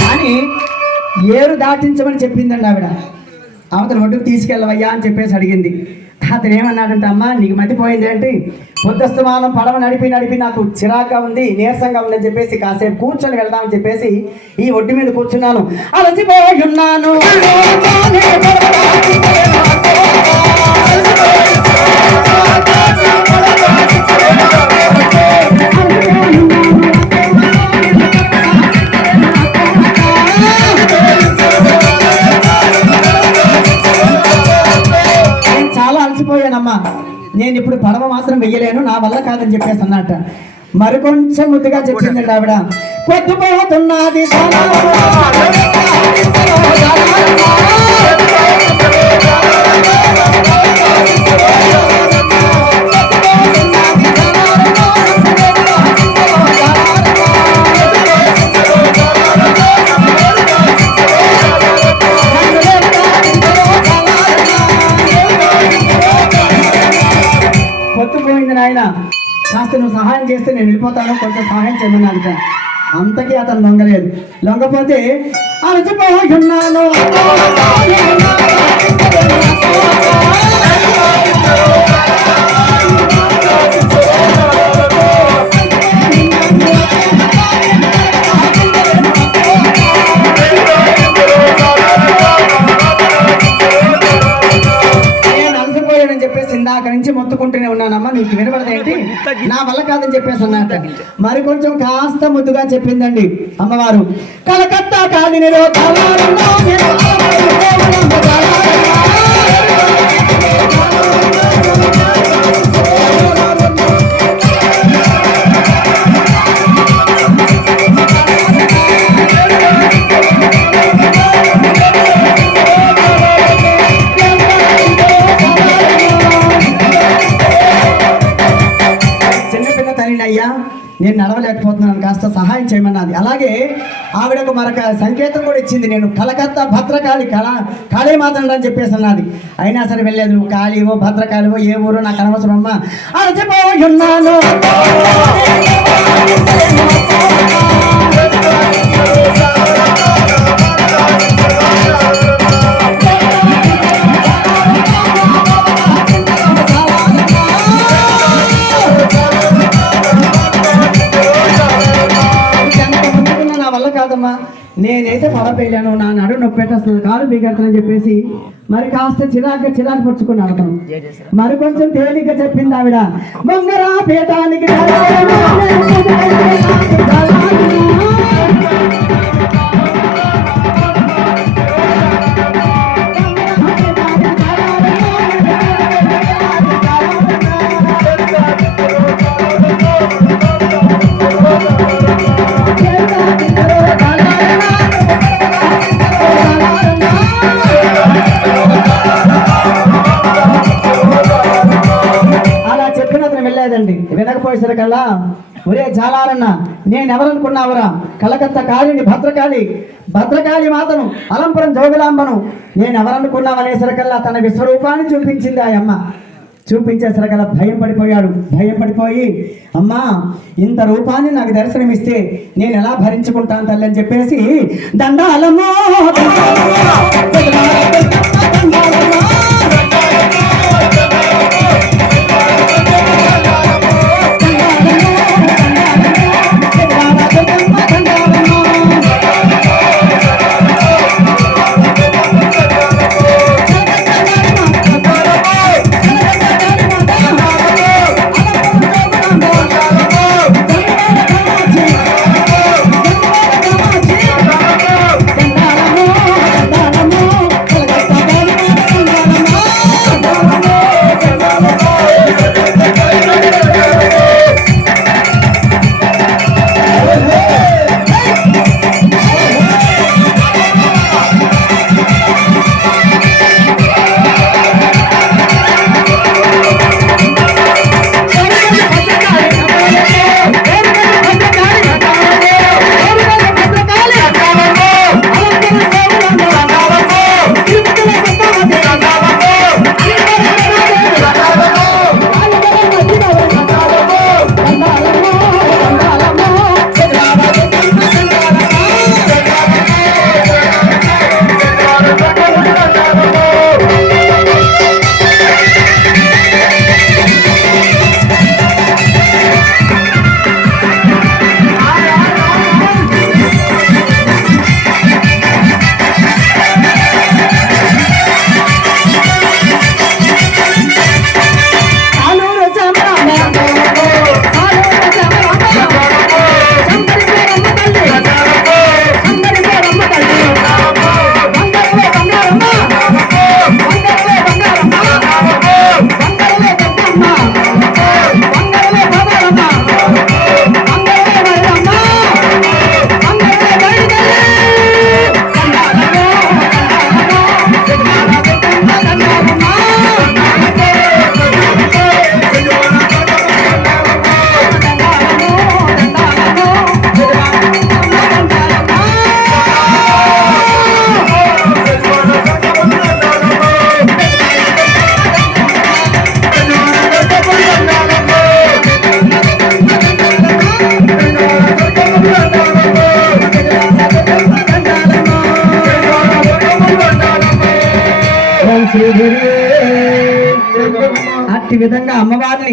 కానీ ఏరు దాటించమని చెప్పిందండి ఆవిడ. అవతల ఒడ్డుకు తీసుకెళ్ళవయ్యా అని చెప్పేసి అడిగింది. అతను ఏమన్నాడంటే అమ్మా నీకు మతిపోయింది ఏంటి? పొద్దుస్తమానం పడవ నడిపి నడిపి నాకు చిరాగ్గా ఉంది నీరసంగా ఉందని చెప్పేసి కాసేపు కూర్చొని వెళ్దామని చెప్పేసి ఈ ఒడ్డు మీద కూర్చున్నాను. అలసిపోయి నేను ఇప్పుడు పడవ మాత్రం వెయ్యలేను నా వల్ల కాదని చెప్పేసి అన్నట్ట. మరి కొంచెం ముద్దుగా చెప్పిందండి ఆవిడ. పొద్దుపోతున్నది సహాయం చేస్తే నేను వెళ్ళిపోతాను కొంచెం సహాయం చేయమన్నాను అంతకీ అతను లొంగలేదు లొంగపోతే అలసిపోతున్నాను Thank you. ఇందాక నుంచి మొత్తుకుంటూనే ఉన్నానమ్మా. నీకు వినపడదేంటి నా వల్ల కాదని చెప్పేసి అన్నట్ట మరి కొంచెం కాస్త ముద్దుగా చెప్పిందండి అమ్మవారు. కలకత్తా కాలిని చిన్నపిల్ల సహాయం చేయమన్నది. అలాగే ఆవిడకు మరొక సంకేతం కూడా ఇచ్చింది. నేను కలకత్తా భద్రకాళి కళ కాళీ మాతండి అని చెప్పేసి అన్నది. అయినా సరే వెళ్ళలేదు. నువ్వు కాళీవో భద్రకాళివో ఏ ఊరో నాకు అనవసరం అమ్మా అలసిపోయున్నాను. ఎంత నేనైతే పడపోయాను నా నడు నొప్పి పెట్టేస్తుంది కాలు బిగడతానని చెప్పేసి మరి కాస్త చిరాక చిరాకు పరుచుకుని అతను మరి కొంచెం తేలిక చెప్పింది ఆవిడ బొంగరా పీఠానికి వినకపోయేసరికల్లా ఒరే జాలారన్న నేను ఎవరనుకున్నావురా కలకత్తా కాళిని భద్రకాళి భద్రకాళి మాతను అలంపురం జోగులాంబను నేను ఎవరనుకున్నావనేసరికల్లా తన విశ్వరూపాన్ని చూపించింది ఆ అమ్మ చూపించేసరికల్లా భయం పడిపోయాడు. భయం పడిపోయి అమ్మా ఇంత రూపాన్ని నాకు దర్శనమిస్తే నేను ఎలా భరించుకుంటాను తల్లి? అని చెప్పేసి దండాలమో విధంగా అమ్మవారిని